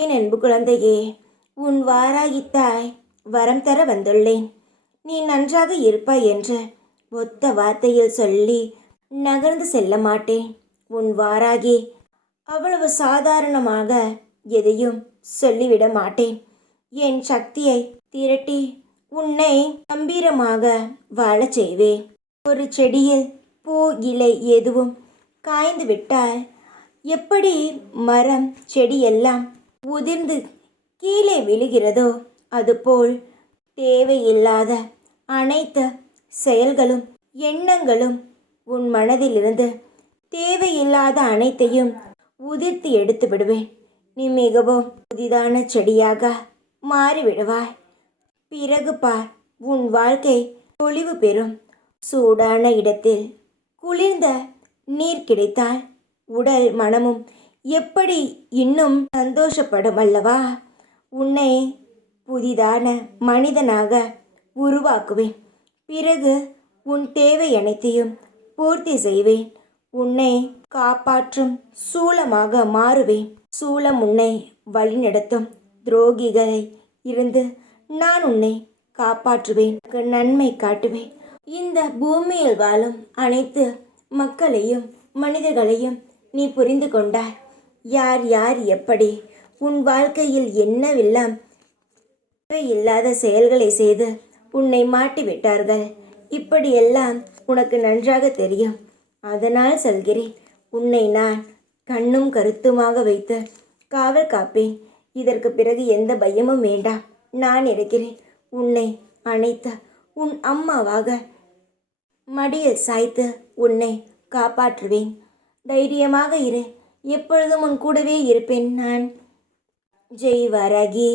என் அன்பு குழந்தையே, உன் வாராகித்தாய் வரம் தர வந்துள்ளேன். நீ நன்றாக இருப்பாய் என்று ஒத்த வார்த்தையில் சொல்லி நகர்ந்து செல்ல மாட்டேன். உன் வாராகி அவ்வளவு சாதாரணமாக எதையும் சொல்லிவிட மாட்டேன். என் சக்தியை திரட்டி உன்னை கம்பீரமாக வாழச் செய்வேன். ஒரு செடியில் பூ இலை எதுவும் காய்ந்து விட்டால் எப்படி மரம் செடியெல்லாம் உதிர்ந்து கீழே விழுகிறதோ அதுபோல் தேவையில்லாத அனைத்து செயல்களும் எண்ணங்களும் உன் மனதிலிருந்து தேவையில்லாத அனைத்தையும் உதிர்த்து எடுத்து விடுவேன். நீ மிகவும் புதிதான செடியாக மாறிவிடுவாய். பிறகு பார், உன் வாழ்க்கை பொலிவு பெறும். சூடான இடத்தில் குளிர்ந்த நீர் கிடைத்தால் உடல் மனமும் எப்படி இன்னும் சந்தோஷப்படும் அல்லவா? உன்னை புதிதான மனிதனாக உருவாக்குவேன். பிறகு உன் தேவை அனைத்தையும் பூர்த்தி செய்வேன். உன்னை காப்பாற்றும் சூலமாக மாறுவேன். சூலம் உன்னை வழிநடத்தும் துரோகிகளை இருந்து நான் உன்னை காப்பாற்றுவேன். நன்மை காட்டுவேன். இந்த பூமியில் வாழும் அனைத்து மக்களையும் மனிதர்களையும் நீ புரிந்து கொண்டாய். யார் யார் எப்படி உன் வாழ்க்கையில் என்னவெல்லாம் இல்லாத செயல்களை செய்து உன்னை மாட்டிவிட்டார்கள். இப்படியெல்லாம் உனக்கு நன்றாக தெரியும். அதனால் சொல்கிறேன், உன்னை நான் கண்ணும் கருத்துமாக வைத்து காவல் காப்பேன். இதற்கு பிறகு எந்த பயமும் வேண்டாம். நான் இருக்கிறேன். உன்னை அணைத்த உன் அம்மாவாக மடியில் சாய்த்து உன்னை காப்பாற்றுவேன். தைரியமாக இரு. எப்பொழுதும் உன் கூடவே இருப்பேன் நான். ஜெய் வாராகி.